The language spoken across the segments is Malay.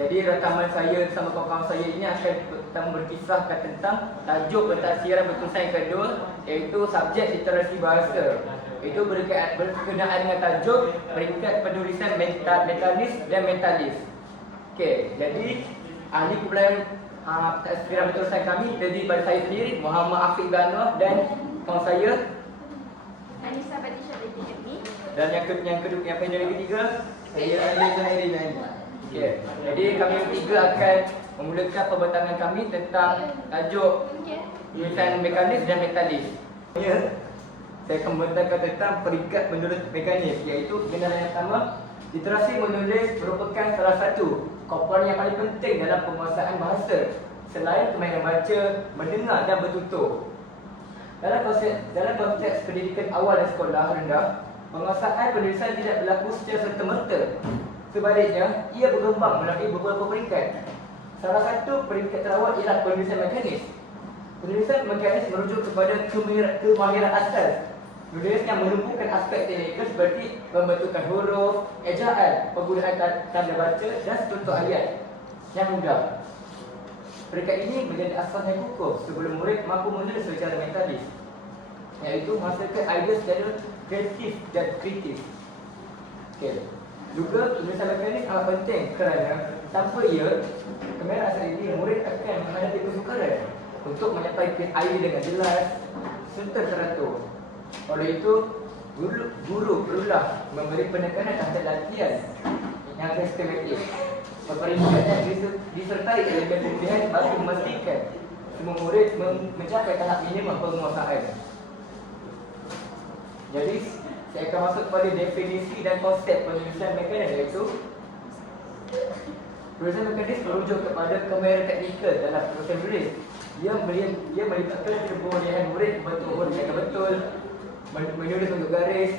Jadi rakaman saya bersama kawan-kawan saya ini akan pertama berkisahkan tentang tajuk pentafsiran bertulisan yang kedua, iaitu subjek literasi bahasa. Itu berkenaan dengan tajuk peringkat penulisan metalis dan mentalis. Okey, jadi ahli kumpulan pentafsiran bertulisan kami terdiri daripada saya sendiri, Muhammad Afiq Anwar, dan kawan saya Anissa Batisha binti Hemi. dan yang ketiga saya Ali Zahiri. Okey, jadi kami bertiga akan memulakan pembentangan kami tentang tajuk tulisan mekanis dan metalis. Ya, saya akan membentangkan tentang peringkat menulis mekanis, iaitu pengenalan yang pertama, literasi menulis merupakan salah satu komponen yang paling penting dalam penguasaan bahasa selain kemahiran baca, mendengar dan bertutur. Dalam konteks pendidikan awal dan sekolah rendah, penguasaan penulisan tidak berlaku secara serta-merta. Sebaliknya, ia berkembang melalui beberapa peringkat. Salah satu peringkat terawat ialah penulisan mekanis. Penulisan mekanis merujuk kepada kemahiran asas menulis yang menumpukan aspek teknikal seperti pembentukan huruf, ejaan, penggunaan tanda baca dan struktur ayat yang mudah. Peringkat ini menjadi asas yang kukuh sebelum murid mampu menulis secara mentalis, iaitu menghasilkan idea secara kreatif dan kritis. Okay. Juga tulisan mekanis amat penting kerana tanpa ia, kamera asal ini murid akan menghadapi kesukaran untuk menyampaikan idea dengan jelas serta teratur. Oleh itu, guru perlulah memberi penekanan terhadap latihan yang sistematik. Peringkat yang disertai elemen pemilihan bagi memastikan semua murid mencapai tahap minimum penguasaan. Jadi, saya akan masuk kepada definisi dan konsep penulisan mekanis, iaitu penulisan mekanis merujuk kepada kemahiran teknikal dalam proses menulis. Dia melibatkan kebolehan murid membentuk huruf yang betul, menulis untuk garis,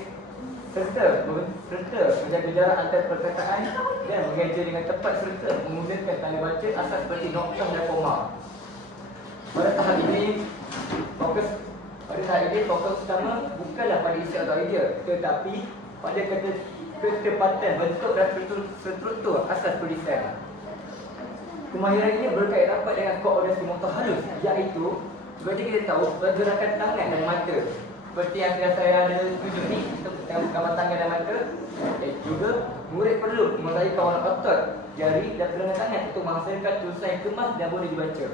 serta menjaga jarak antara perkataan dan mengeja dengan tepat serta menggunakan tanda baca asas seperti noktah dan koma. Pada tahap ini, fokus utama bukanlah pada isi atau idea, tetapi pada ketepatan bentuk dan struktur asas tulisan. Kemahiran ini berkait rapat dengan koordinasi motor halus, iaitu seperti kita tahu pergerakan tangan dan mata. Seperti yang saya ada tunjuk ni, gambar tangan dan mata. Juga murid perlu mengenai kawalan otot, jari dan pergelangan tangan untuk menghasilkan tulisan yang kemas dan boleh dibaca.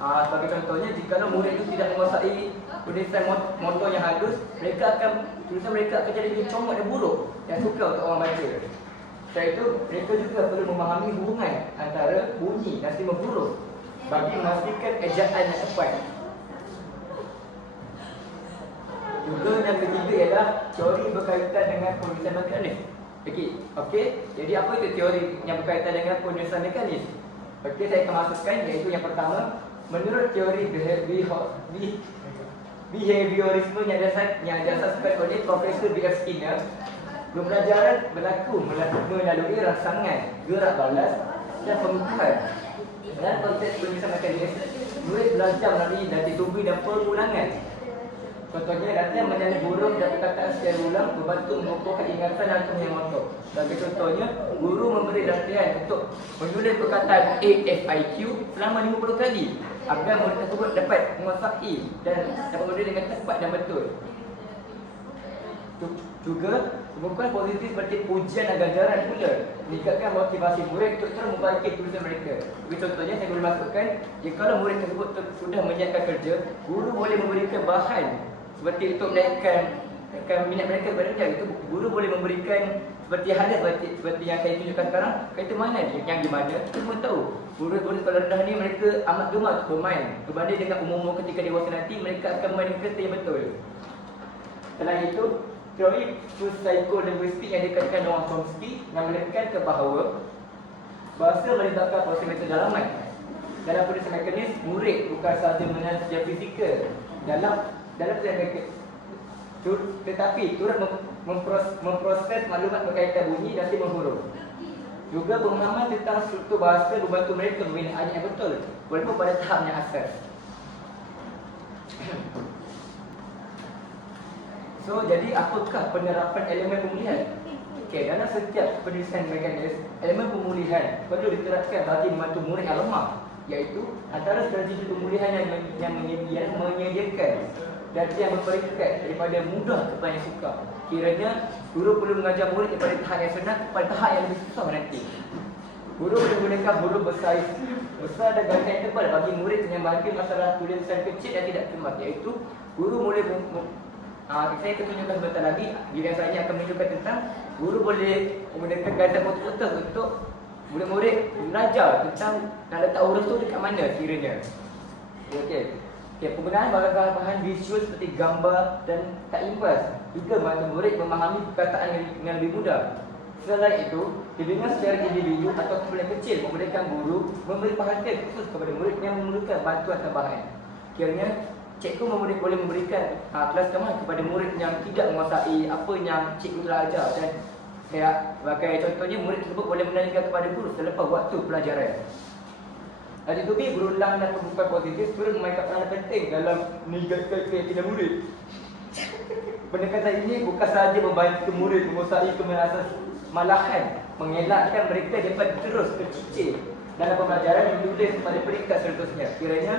Sebagai contohnya, jika murid itu tidak menguasai tulisan motor yang halus, tulisan mereka akan jadi lebih comot dan buruk yang suka untuk orang baca. Selain itu, mereka juga perlu memahami hubungan antara bunyi dan sima huruf bagi memastikan ejaan yang tepat. Juga yang ketiga ialah teori berkaitan dengan penulisan mekanis. Okey, jadi apa itu teori yang berkaitan dengan penulisan mekanis? Okey, saya akan masukkan, iaitu yang pertama, menurut teori behaviorisme yang diasaskan oleh Profesor B.F. Skinner, pembelajaran berlaku melalui rangsangan, gerak balas dan pengukuhan. Dalam konteks penulisan mekanis, murid belajar melalui latih tubuh dan pengulangan. Contohnya, latihan menyanyi huruf dan perkataan secara ulang membantu mengukuhkan ingatan dan kemahiran motor. Sebagai contohnya, guru memberi latihan untuk menulis perkataan AFIQ selama 50 kali agar murid tersebut dapat menguasai dan dapat menulis dengan tepat dan betul. Juga, pembukaan positif seperti pujian dan ganjaran pula meningkatkan motivasi murid untuk terus memperbaiki tulisan mereka. Sebagai contohnya, saya boleh masukkan, jika murid tersebut sudah menyiapkan kerja, guru boleh memberikan bahan seperti untuk menaikkan minat mereka bekerja. Itu guru boleh memberikan seperti hadiah seperti yang saya tunjukkan sekarang. Kata mana yang di mana, kita semua tahu. Murid-murid sekolah rendah ni mereka amat gemar untuk bermain. Berbanding dengan umur ketika dewasa nanti, mereka akan bermain kereta yang betul. Selain itu, teori psikolinguistik yang dikatakan Noam Chomsky yang menekankan bahawa bahasa melibatkan proses metodologi. Dalam penulisan mekanis, murid bukan sahaja mengenal secara fizikal dalam tetapi turut memproses maklumat berkaitan bunyi dan sima huruf. Juga pemahaman tentang struktur bahasa membantu mereka membina ayat yang betul walaupun pada tahap yang asas. Jadi apakah penerapan elemen pemulihan? Okey, dalam setiap penulisan mekanis, elemen pemulihan perlu diterapkan bagi membantu murid yang lemah, iaitu antara strategi pemulihan yang menyediakan data yang berperingkat daripada mudah kepada yang sukar. Kiranya guru perlu mengajar murid daripada tahap yang senang kepada tahap yang lebih susah nanti. Guru boleh menggunakan huruf besar dan garis yang tebal bagi murid yang menghadapi masalah tulisan kecil dan tidak cemas, iaitu guru boleh saya akan tunjukkan sebentar lagi. Giliran saya akan menunjukkan tentang guru boleh menggunakan garis putus-putus untuk murid-murid belajar tentang nak letak huruf tu dekat mana kiranya. Okey. Penggunaan bahan visual seperti gambar dan tak impas juga membantu murid memahami perkataan dengan lebih mudah. Selain itu, dibina secara individu atau kumpulan kecil membolehkan guru memberi perhatian khusus kepada murid yang memerlukan bantuan tambahan. Kiranya cikgu boleh memberikan kelas tambahan kepada murid yang tidak menguasai apa yang cikgu telah ajar, dan sebagai contohnya murid tersebut boleh menanyakan kepada guru selepas waktu pelajaran. Lagi lebih, berulang dan pembukaan positif turut memainkan peranan penting dalam meningkatkan keyakinan murid. Pendekatan ini bukan sahaja membantu murid menguasai kemenangan, malahan mengelakkan mereka dapat terus tercicir dalam pembelajaran yang menulis pada peringkat seterusnya. Kiranya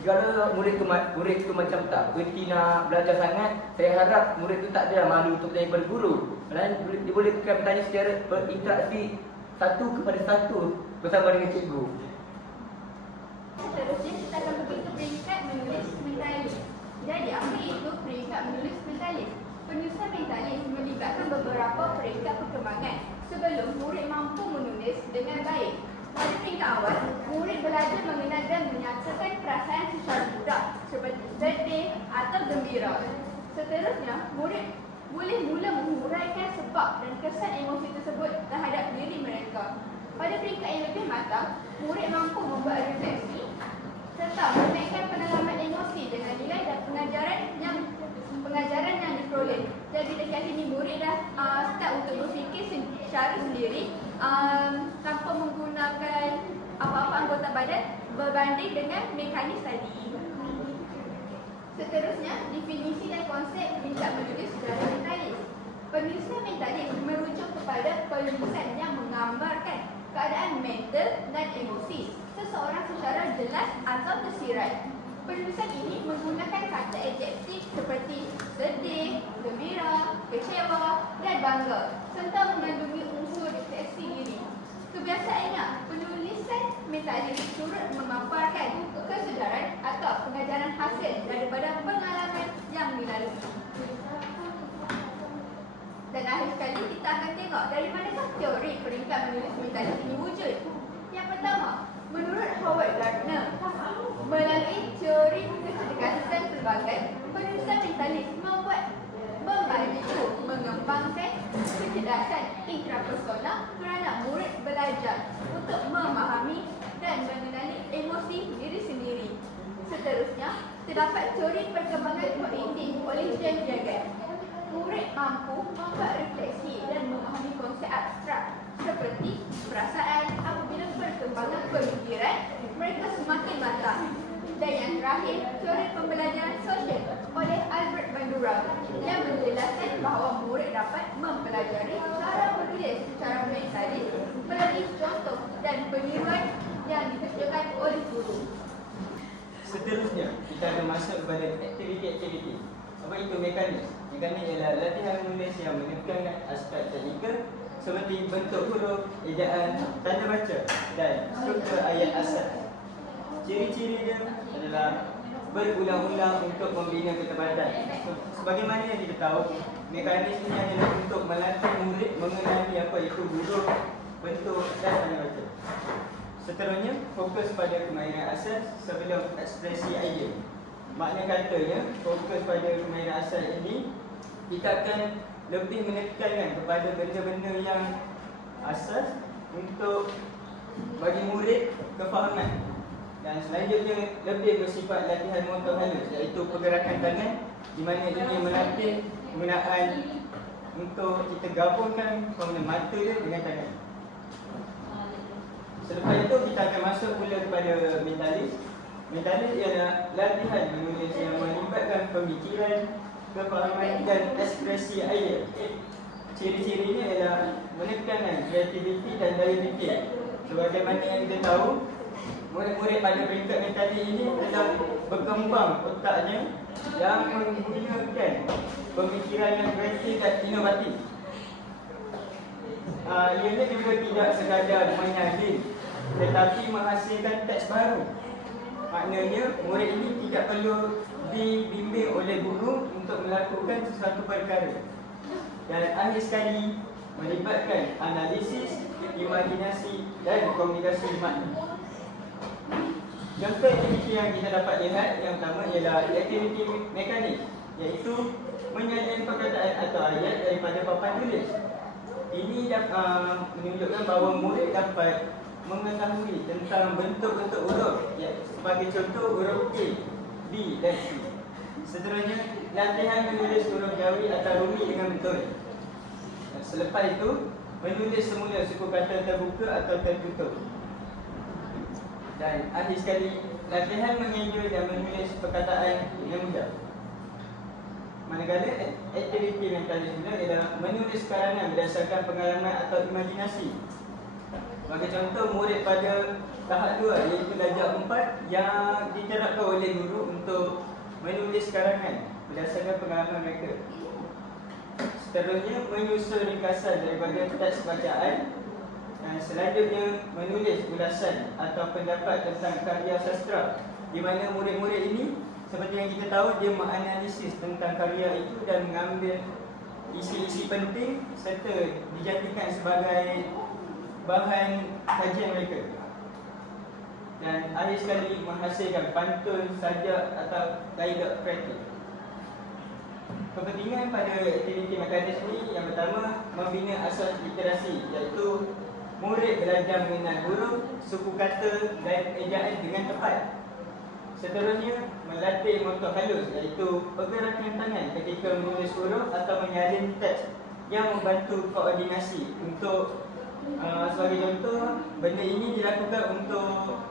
jika murid tu macam tak berhenti nak belajar sangat, saya harap murid tu tak ada malu untuk bertanya kepada guru. Melainkan dia boleh bertanya secara berinteraksi satu kepada satu bersama dengan cikgu. Seterusnya kita akan pergi ke peringkat menulis mentalis. Jadi apa itu peringkat menulis mentalis? Penyusunan mentalis melibatkan beberapa peringkat perkembangan sebelum murid mampu menulis dengan baik. Pada peringkat awal, murid belajar mengenal dan menyatakan perasaan secara mudah seperti sedih atau gembira. Seterusnya, murid boleh mula menguraikan sebab dan kesan emosi tersebut terhadap diri mereka. Pada peringkat yang lebih matang, murid mampu membuat refleksi serta menaikkan pengalaman emosi dengan nilai dan pengajaran yang diperoleh. Jadi dekat sini murid dah start untuk berfikir secara sendiri tanpa menggunakan apa-apa anggota badan berbanding dengan mekanis tadi. Seterusnya, definisi dan konsep peringkat menulis secara mentalis. Penulisan mentalis merujuk kepada penulisan yang menggambarkan keadaan mental dan emosi seseorang secara jelas atau tersirat. Penulisan ini menggunakan kata adjektif seperti sedih, gembira, kecewa dan bangga serta mengandungi unsur refleksi diri. Kebiasaannya, penulisan mentalis turut memaparkan kesedaran atau pengajaran hasil daripada pengalaman yang dilalui. Dan akhir sekali kita akan tengok dari manakah teori peringkat menulis mentalis ini wujud. Yang pertama, menurut Howard Gardner, melalui teori kecerdasan pelbagai, penulisan mentalis membantu mengembangkan kecerdasan intrapersonal kerana murid belajar untuk memahami dan mengenali emosi diri sendiri. Seterusnya, terdapat teori perkembangan kognitif oleh James Jagat. Murid mampu membuat refleksi dan memahami konsep abstrak seperti perasaan apabila perkembangan pemikiran mereka semakin matang. Dan yang terakhir, teori pembelajaran sosial oleh Albert Bandura yang menjelaskan bahawa murid dapat mempelajari cara menulis secara mentalis melalui contoh dan peniruan yang dikerjakan oleh guru. Seterusnya, kita akan masuk kepada aktiviti-aktiviti. Apa itu mekanis? Mekanis ialah latihan menulis yang menekankan aspek teknikal seperti bentuk huruf, ejaan, tanda baca dan struktur ayat asal. Ciri-ciri dia adalah berulang-ulang untuk membina ketepatan. Sebagaimana yang kita tahu, mekanis ini adalah untuk melatih murid mengenali apa itu huruf, bentuk dan tanda baca. Seterusnya, fokus pada kemahiran asas sebelum ekspresi idea. Makna katanya, fokus pada kemahiran asas ini, kita akan lebih menekankan kepada benda-benda yang asas untuk bagi murid kefahaman. Dan selanjutnya lebih bersifat latihan motor halus, iaitu pergerakan tangan, di mana ini melatih penggunaan untuk kita gabungkan penggunaan mata dengan tangan. Selepas itu kita akan masuk pula kepada mentalis. Mentalis ialah latihan menulis yang melibatkan pemikiran, kefahaman dan ekspresi idea. ciri-cirinya ialah menekankan kreativiti dan daya fikir. Sebagaimana yang kita tahu, murid-murid pada peringkat metalis ini telah berkembang otaknya yang menggunakan pemikiran yang kreatif dan inovatif. Ianya juga tidak sekadar menyalin tetapi menghasilkan teks baru. Maknanya murid ini tidak perlu dibimbing oleh guru untuk melakukan sesuatu perkara. Dan akhir sekali melibatkan analisis, imajinasi dan komunikasi makna. Contoh aktiviti yang kita dapat lihat yang pertama ialah aktiviti mekanik, iaitu menyalin perkataan atau ayat daripada papan tulis. Ini menunjukkan bahawa murid dapat mengetahui tentang bentuk-bentuk huruf, sebagai contoh huruf A, B dan C. Seterusnya, latihan menulis huruf Jawi atau Rumi dengan betul. Selepas itu, menulis semula suku kata terbuka atau tertutup. Dan akhir sekali, latihan mengenjoi dan menulis perkataan dengan mudah. Manakala aktiviti mentalis pula ialah menulis karangan berdasarkan pengalaman atau imajinasi. Bagi contoh, murid pada tahap 2 iaitu darjah 4 yang diterapkan oleh guru untuk menulis karangan berdasarkan pengalaman mereka. Seterusnya, menyusun ringkasan daripada teks bacaan. Dan selanjutnya, menulis ulasan atau pendapat tentang karya sastra, di mana murid-murid ini seperti yang kita tahu, dia menganalisis tentang karya itu dan mengambil isi-isi penting serta dijadikan sebagai bahan kajian mereka. Dan akhir sekali menghasilkan pantun, sajak atau dialog kreatif. Kepentingan pada aktiviti mekanis ini yang pertama, membina asas literasi, iaitu murid belajar mengenal huruf, suku kata dan ejaan dengan tepat. Seterusnya, melatih motor halus, iaitu pergerakan tangan ketika menulis huruf atau menyalin teks yang membantu koordinasi. Untuk sebagai contoh, benda ini dilakukan untuk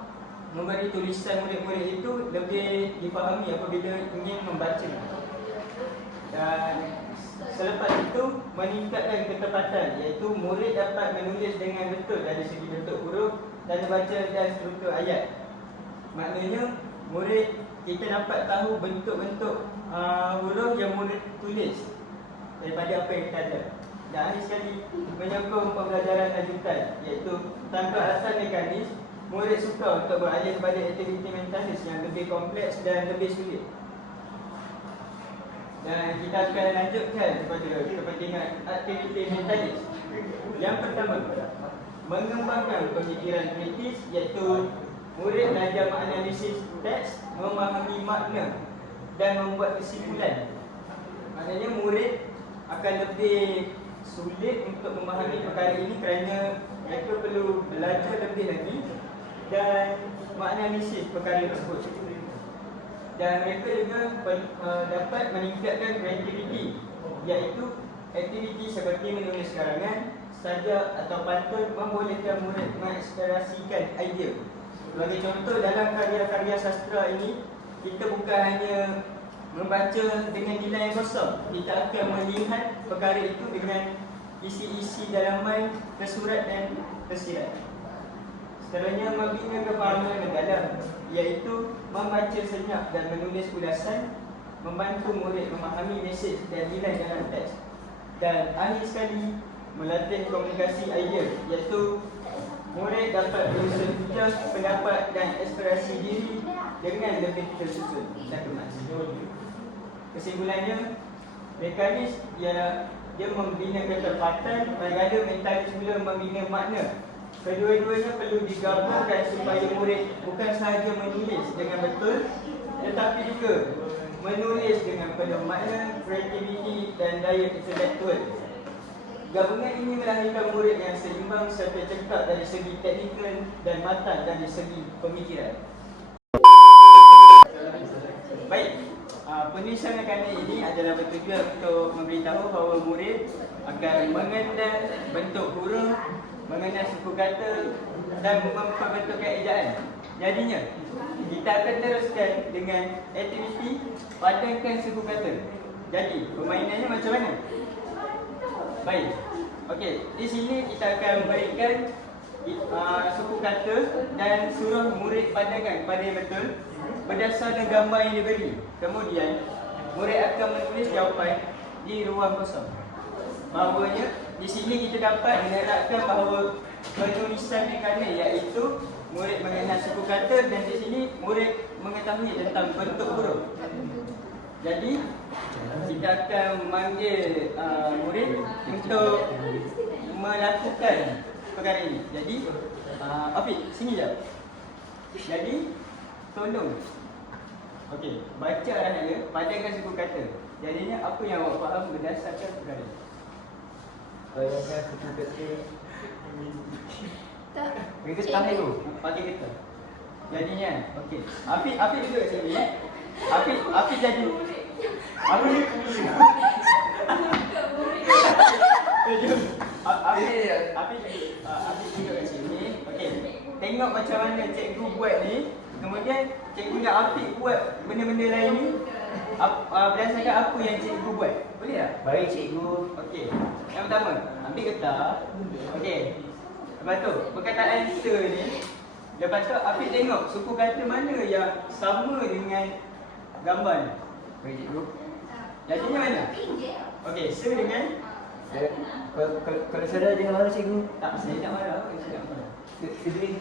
memberi tulisan murid-murid itu lebih difahami apabila ingin membaca. Dan selepas itu, meningkatkan ketepatan, iaitu murid dapat menulis dengan betul dari segi bentuk huruf, tanda baca dan struktur ayat. Maknanya, murid kita dapat tahu bentuk-bentuk huruf yang murid tulis daripada apa yang kita ada. Dan akhir sekali, menyokong pembelajaran lanjutan, iaitu tanpa asas mekanis, murid suka untuk beralih kepada aktiviti mentalis yang lebih kompleks dan lebih sulit. Dan kita akan lanjutkan kepada kepentingan aktiviti mentalis. Yang pertama, mengembangkan pemikiran kritis, iaitu murid belajar menganalisis teks, memahami makna dan membuat kesimpulan. Maknanya murid akan lebih sulit untuk memahami perkara ini kerana mereka perlu belajar lebih lagi dan menganalisis perkara tersebut. Dan mereka juga dapat meningkatkan kreativiti, iaitu aktiviti seperti menulis karangan, sajak atau pantun membolehkan murid mengeksplorasikan idea. Sebagai contoh, dalam karya-karya sastra ini, kita bukan hanya membaca dengan nilai yang kosong, kita akan melihat perkara itu dengan isi-isi dalaman tersurat dan tersirat. Seterusnya, membina kefahaman mendalam, iaitu membaca senyap dan menulis ulasan, membantu murid memahami mesej dan nilai dalam teks. Dan akhir sekali, melatih komunikasi idea, iaitu murid dapat bersetujuan pendapat dan ekspresi diri dengan lebih tersusun dan kemas. Kesimpulannya, mekanis ialah dia membina ketepatan, manakala mentalis pula membina makna. Kedua-duanya perlu digabungkan supaya murid bukan sahaja menulis dengan betul, tetapi juga menulis dengan penuh makna, kreativiti dan daya intelektual. Gabungan ini melahirkan murid yang seimbang serta cekap dari segi teknikal dan matang dari segi pemikiran. Baik, penulisan mekanik ini adalah bertujuan untuk memberitahu bahawa murid akan mengenal bentuk huruf, mengenal suku kata dan memperbentukkan ejaan. Jadinya, kita akan teruskan dengan aktiviti padankan suku kata. Jadi, permainannya macam mana? Baik. Okey, di sini kita akan berikan suku kata dan suruh murid pandangan pada yang betul berdasarkan gambar yang diberi. Kemudian, murid akan menulis jawapan di ruang kosong. Bahawanya, di sini kita dapat menerapkan bahawa penulisan mekanik iaitu murid mengenal suku kata dan di sini murid mengetahui tentang bentuk huruf. Jadi, kita akan memanggil murid untuk melakukan perkara ini. Jadi, Afiq, sini jap. Jadi, tolong. Okey, baca arahan dia, padangkan suku kata. Jadinya, apa yang awak faham berdasarkan perkara ini? Bayangkan suku kata. Tak. Kita tahan dulu, pakai kita. Jadinya, okey. Afiq duduk kat sini. Afiq jadi. Afiq duduk kat sini. Okey. Tengok macam mana cikgu buat ni. Kemudian cikgu nak Afiq buat benda-benda lain ni. Berdasarkan apa yang cikgu buat. Boleh tak? Baik cikgu. Okey. Yang pertama, ambil kertas. Okey. Lepas tu, perkataan kita ni. Lepas tu, Afiq tengok suku kata mana yang sama dengan gambar ni. Baik cikgu. Jadinya mana? Okey, se dengan Kalau saya dengan mana cikgu? tak, saya nak marah. Saya nak marah. Sedih.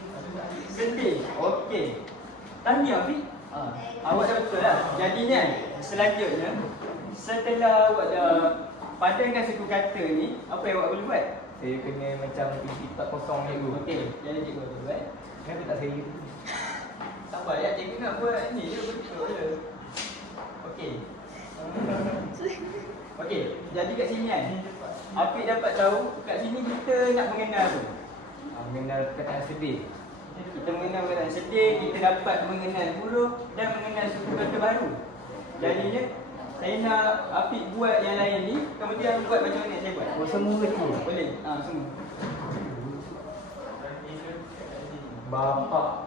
Sedih. Okey. Tanya Afiq. Awak dah betul lah. Jadinya, selanjutnya, setelah awak dah padangkan suku kata ni, apa yang awak boleh buat? Saya kena macam tempat kosong cikgu. Okey, jadi cikgu tu buat. Kenapa tak saya? Sabar ya, cikgu nak buat ni je, betul je. Okey. Okey, jadi kat sini kan, Afiq dapat tahu kat sini kita nak mengenal apa? Mengenal perkataan sedih. Kita mengenal perkataan sedih, kita dapat mengenal huruf dan mengenal suku kata baru. Jadinya, saya nak Afiq buat yang lain ni, kemudian buat macam mana saya buat? Oh semua tu. Boleh? Semua. Bapak.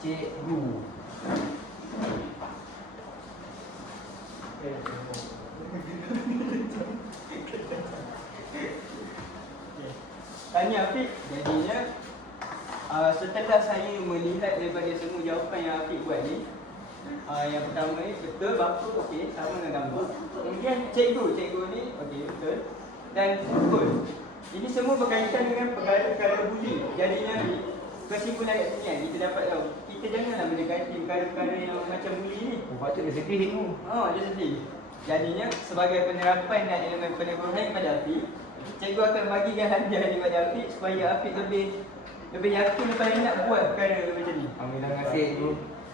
Cikgu. Tanya Afiq, jadinya setelah saya melihat daripada semua jawapan yang Afiq buat ni, yang pertama ni betul, bapa okey, sama dengan gambar. Kemudian cikgu ni okey betul dan betul. Ini semua berkaitan dengan perkara-perkara buli. Jadinya kesimpulan kat sini kan, kita dapat tahu kita janganlah mendekati perkara-perkara yang macam buli ni. Oh patut dia sedih cikgu. Dia sedih. Jadinya sebagai penerapan dan elemen peneguhan kepada Afiq, cikgu akan bagikan hadiah kepada Afiq supaya Afiq lebih yakin lepas ni nak buat perkara macam ni. Alhamdulillah kasih cikgu.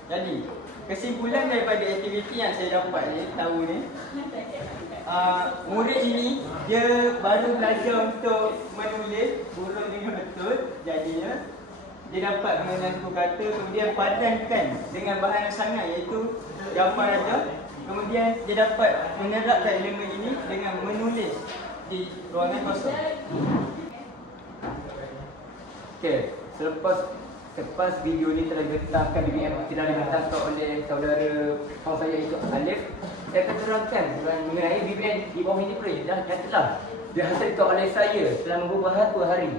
Jadi, kesimpulan daripada aktiviti yang saya dapat ni tahun ni, murid ini dia baru belajar untuk menulis huruf dengan betul. Jadinya dia dapat mengenal suku kata, kemudian padankan dengan bahan sangat iaitu gambar aja. Kemudian dia dapat menerapkan elemen ini dengan menulis di ruangan kosong. Okey, selepas video ni telah diletakkan telah dihantarkan oleh saudara kawan saya itu Alif, saya akan terangkan mengenai BBM di bawah ini pula yang telah dihasilkan oleh saya selama beberapa hari.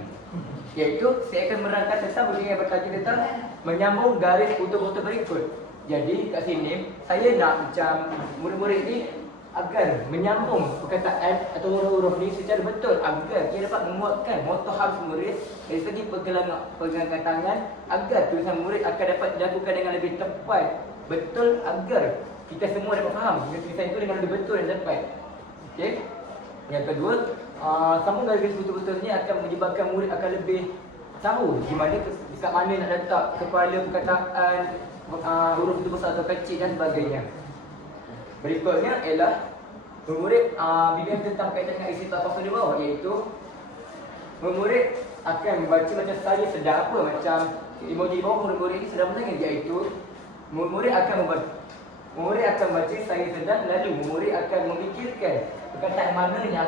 Iaitu saya akan menerangkan tentang bagaimana bertajuk tentang menyambung garis putus-putus berikut. Jadi kat sini saya nak macam murid-murid ni agar menyambung perkataan atau huruf-huruf ni secara betul agar dia dapat menguatkan motor harus murid dari segi pegangan tangan agar tulisan murid akan dapat dilakukan dengan lebih tepat, betul agar kita semua dapat faham tulisan itu dengan lebih betul dan tepat. Okey. Yang kedua, sambung garis putus-putus ni akan menyebabkan murid akan lebih tahu di mana dekat mana nak letak kepala perkataan, huruf itu besar atau kecil dan sebagainya. Berikutnya ialah memurid BBM tentang kaitan dengan isi pasal di bawah, iaitu memurid akan membaca macam saya sedang apa, macam emoji bawah murid-murid ni sedang menangis, iaitu murid akan baca saya sedang, lalu murid akan memikirkan perkataan mana yang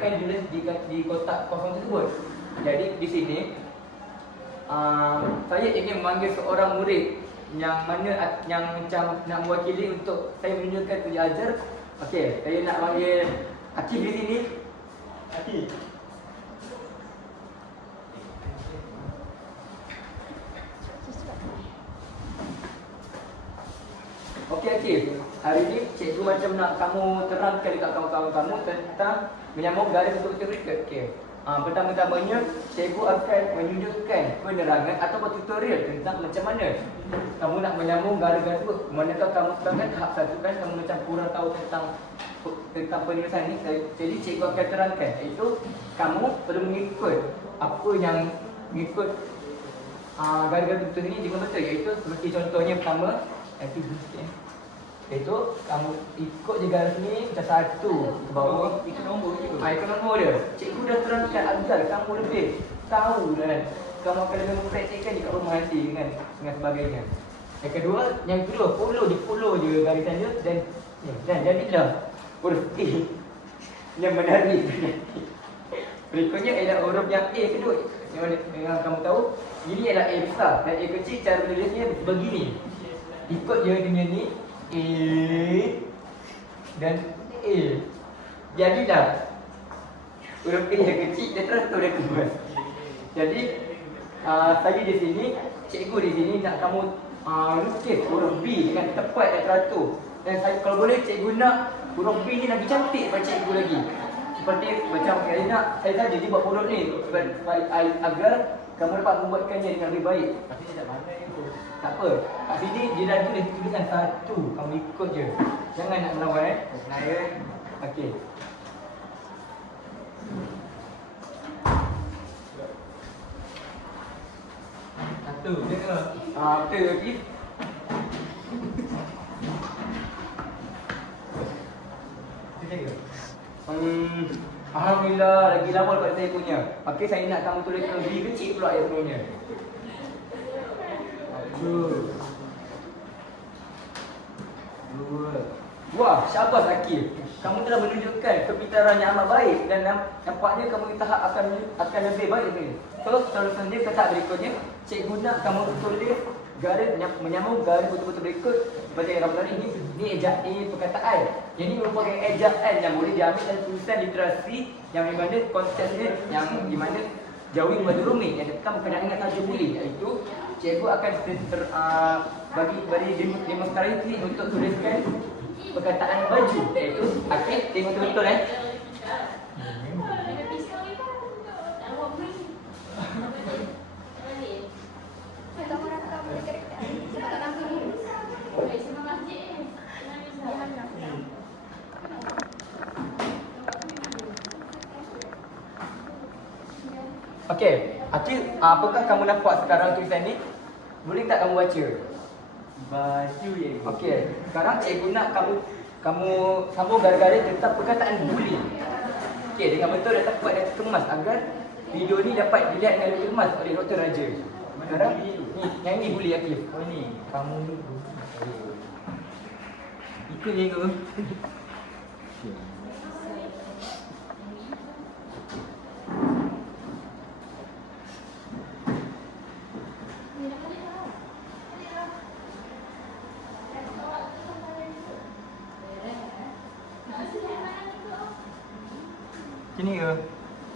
akan ditulis di kotak kosong tersebut. Jadi di sini saya ingin memanggil seorang murid yang macam nak mewakili untuk saya menunjukkan tujuan ajar. Okey, saya nak panggil Akif di sini. Akif. Okey Akif, hari ni cikgu macam nak kamu terangkan dekat kawan-kawan kamu tentang menyambung garis betul-betul berikut. Okey. Pertama-tamanya, cikgu akan menunjukkan penerangan atau tutorial tentang macam mana kamu nak menyambung garis-garis tu. Manakah kamu sekarang tahap satu kan kamu macam kurang tahu tentang penulisan ni. Jadi cikgu akan terangkan, iaitu kamu perlu mengikut apa yang mengikut garis-garis betul ni dengan betul, iaitu seperti contohnya pertama, iaitu kamu ikut je garis ni macam satu ke bawah, ikut nombor je. Ikut nombor dia. Cikgu dah terangkan agar kamu lebih tahu dan kamu akan lebih mempraktikkan dekat rumah nanti dengan sebagainya. Yang kedua, follow je garisan dia dan jadilah huruf A yang menarik. Berikutnya ialah huruf yang A kedua. Yang kamu tahu, ini ialah A besar dan A kecil. Cara menulisnya begini. Ikut je dengan ni, A dan A. Jadilah huruf A yang kecil dan teratur dan kemas. Jadi saya di sini, cikgu di sini nak kamu lukis huruf B dengan tepat dan teratur. Dan saya, kalau boleh cikgu nak huruf B ni lagi cantik daripada cikgu lagi. Seperti macam saya nak, saya saja dia buat huruf ni agar kamu dapat membuatkannya dengan lebih baik. Tapi dia tak pandai tu. Tak apa. Kat sini dia dah tulis tulisan satu. Kamu ikut je. Jangan nak melawan Saya. Okey. Satu. Dia kena. Betul lagi. Alhamdulillah, lagi lama daripada saya punya. Okey, saya nak kamu tulis lebih kecil pula ayat sebenarnya. Dua. Wah, syabas Akif. Kamu telah menunjukkan kepintaran yang amat baik dan nampaknya kamu di tahap akan lebih baik lagi. So, seterusnya kata berikutnya, cikgu nak kamu tulis garis menyambung garis betul-betul berikut seperti yang kamu tadi. Ini ejaan perkataan. Ini merupakan ejaan yang boleh diambil dari tulisan literasi yang di mana konteksnya yang di mana jauh lebih rumit yang tetap berkenaan dengan tajuk buli, iaitu cikgu akan bagi demonstrasi untuk tuliskan perkataan baju, iaitu Akif tengok betul-betul Okey, Akif, apakah kamu nampak sekarang tulisan ni? Boleh tak kamu baca? Baju ya. Okey, sekarang cikgu nak kamu sambung garis-garis tentang perkataan bully. Okey, dengan betul dan tepat dan kemas agar video ni dapat dilihat dengan lebih kemas oleh Dr. Raja. Sekarang ni, yang ni bully Akif. Oh ni, kamu ni. Ikut cikgu. Sini ke?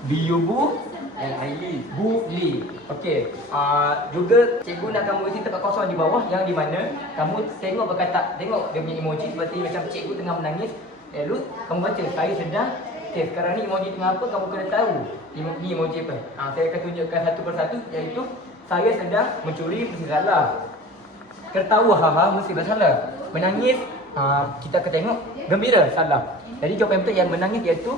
Biyubu dan Aili. Bully. Okey. Juga cikgu nak kamu isi tempat kosong di bawah yang di mana kamu tengok tengok dia punya emoji seperti macam cikgu tengah menangis. Lalu kamu baca saya sedang. Okey, sekarang ni emoji tengah apa kamu kena tahu. Ni emoji apa? Saya akan tunjukkan satu persatu, iaitu saya sedang mencuri mesti salah. Tertawa mesti bersalah. Menangis kita akan tengok gembira salah. Jadi jawapan betul yang menangis iaitu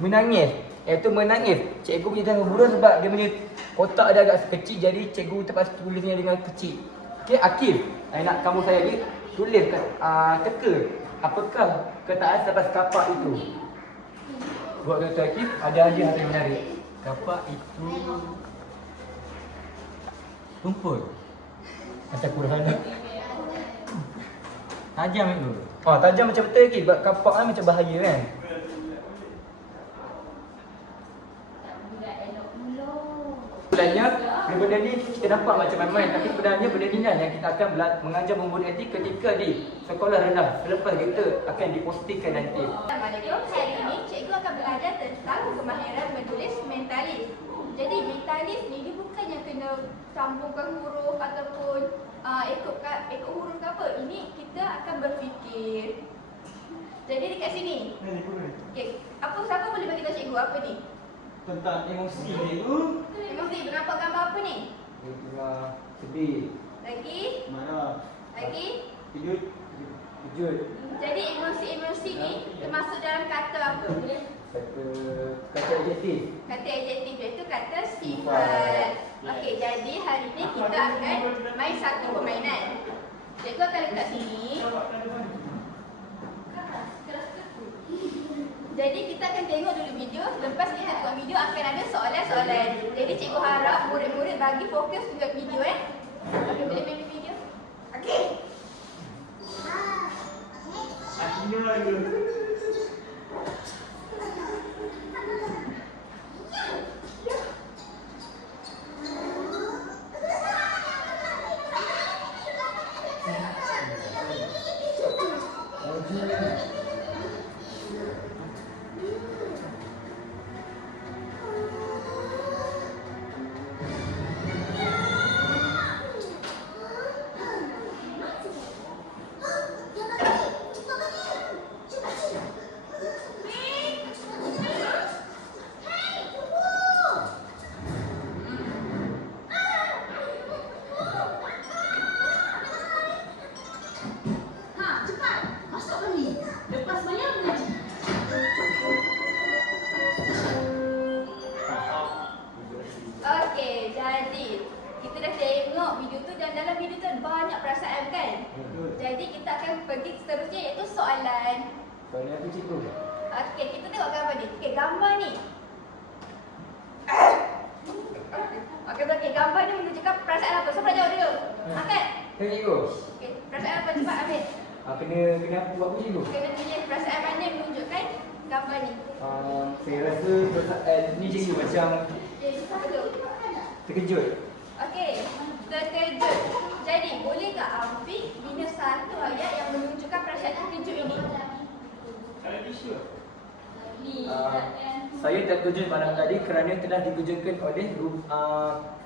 menangis. Iaitu menangis. Cikgu punya jangan buruk sebab dia punya kotak dia agak kecil, jadi cikgu terpaksa tulisnya dengan kecil. Okey, Akif, saya ni tulis teka apakah ketaan selepas kapak itu. buat Dr. Akif ada hadiah yang menarik. Kapak itu tumpul. Macam kurang. Tajam itu. Oh, tajam macam betul Akif. Sebab kapak kan macam bahaya kan. Sebenarnya benda ni kita nampak macam main-main, tapi sebenarnya benda ni yang kita akan mengajar membuat etik ketika di sekolah rendah. Selepas kita akan dipostingkan nanti. Assalamualaikum. Hari ini cikgu akan belajar tentang kemahiran menulis mentalis. Jadi mentalis ni dia bukan yang kena sambungkan huruf ataupun ikut huruf ke apa. Ini kita akan berfikir. Jadi dekat sini. Okey, siapa boleh bagi tahu cikgu apa ni? Tentang emosi cikgu. Emosi, kenapa gambar apa ni? Sedih, Lagi? marah, Lagi? kejut. Jadi emosi-emosi ni termasuk dalam kata apa? Kata adjektif. Kata adjektif iaitu kata sifat. Okey, jadi hari ni kita akan main satu permainan. Cikgu akan letak sini. Jadi kita akan tengok dulu video. Lepas kita tengok video akan ada soalan-soalan. Jadi cikgu harap murid-murid bagi fokus tengok video Okey, boleh main video? Okey. Okey, jadi kita dah tengok video tu dan dalam video tu banyak perasaan kan? Jadi kita akan pergi seterusnya iaitu soalan. Soalan apa cikgu? Okey, kita tengok gambar ni. Okey, gambar ni. Okey, gambar ni menunjukkan perasaan apa? Siapa nak jawab dulu? Angkat. Cikgu. Okey, perasaan apa? Cepat ambil. Kena apa buat apa cikgu? Kena pilih perasaan mana yang menunjukkan gambar ni. Saya rasa perasaan ni cikgu macam Okey, betul. terkejut. Okey, terkejut. Jadi, boleh tak Afiq bina satu ayat yang menunjukkan perasaan terkejut ini? Saya terkejut malam tadi kerana telah dikejutkan oleh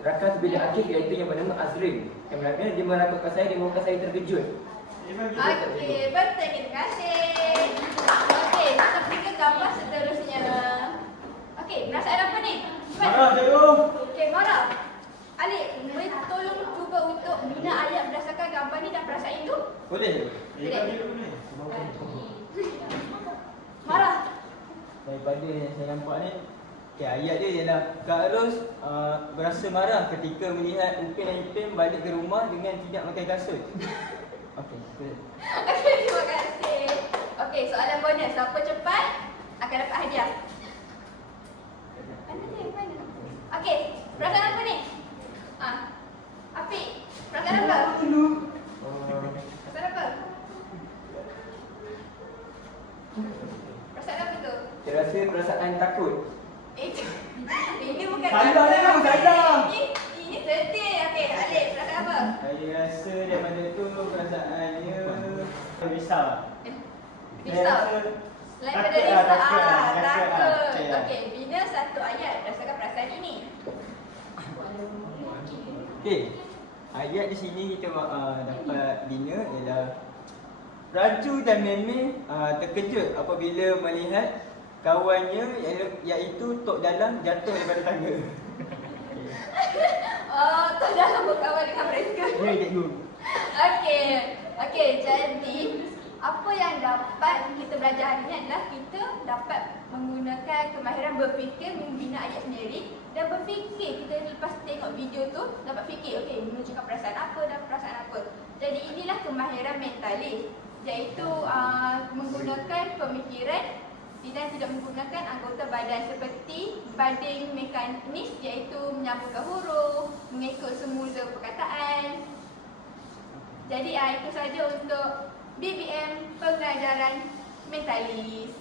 rakan sebilik Akif iaitu yang bernama Azrin. Yang mana dia merakutkan saya, dia membuatkan saya terkejut. Okey, betul. Terima kasih. Okey, kita pergi ke gambar seterusnya. Okey, perasaan apa ni? Cepat. Marah cikgu. Okey, marah. Alif, boleh tolong cuba untuk bina ayat berdasarkan gambar ni dan perasaan itu? Boleh cikgu? Boleh. Marah. Daripada yang saya nampak ni, ayat dia ialah Kak Ros berasa marah ketika melihat Upin dan Ipin balik ke rumah dengan tidak pakai kasut. Okey, betul. Okey, terima kasih. Okey, soalan bonus. Siapa cepat akan dapat hadiah. Mana dia? Mana? Okey, perasaan apa ni? Afiq, perasaan apa? Perasaan apa? Perasaan apa tu? Saya rasa perasaan takut. Ini bukan Salah takut. tu, salah. Ini sedih. Okey, Alif, perasaan apa? Saya rasa daripada tu perasaannya risau. Risau. Selain pada Takut risau, lah, takut. takut. Okey, bina satu ayat berdasarkan perasaan ini. Okey. Ayat di sini kita dapat bina ialah Raju dan Meme terkejut apabila melihat kawannya iaitu Tok Dalam jatuh daripada tangga. Oh, tak dalam berkawan dengan mereka. Ya cikgu. Okey, jadi apa yang dapat kita belajar hari ini adalah kita dapat menggunakan kemahiran berfikir membina ayat sendiri dan berfikir. Kita lepas tengok video tu dapat fikir, okey, menunjukkan perasaan apa dan perasaan apa. Jadi inilah kemahiran mentalis, iaitu menggunakan pemikiran dan tidak menggunakan anggota badan seperti banding mekanis iaitu menyambungkan huruf, mengikut semula perkataan. Jadi itu saja untuk BBM Pengajaran Mentalis.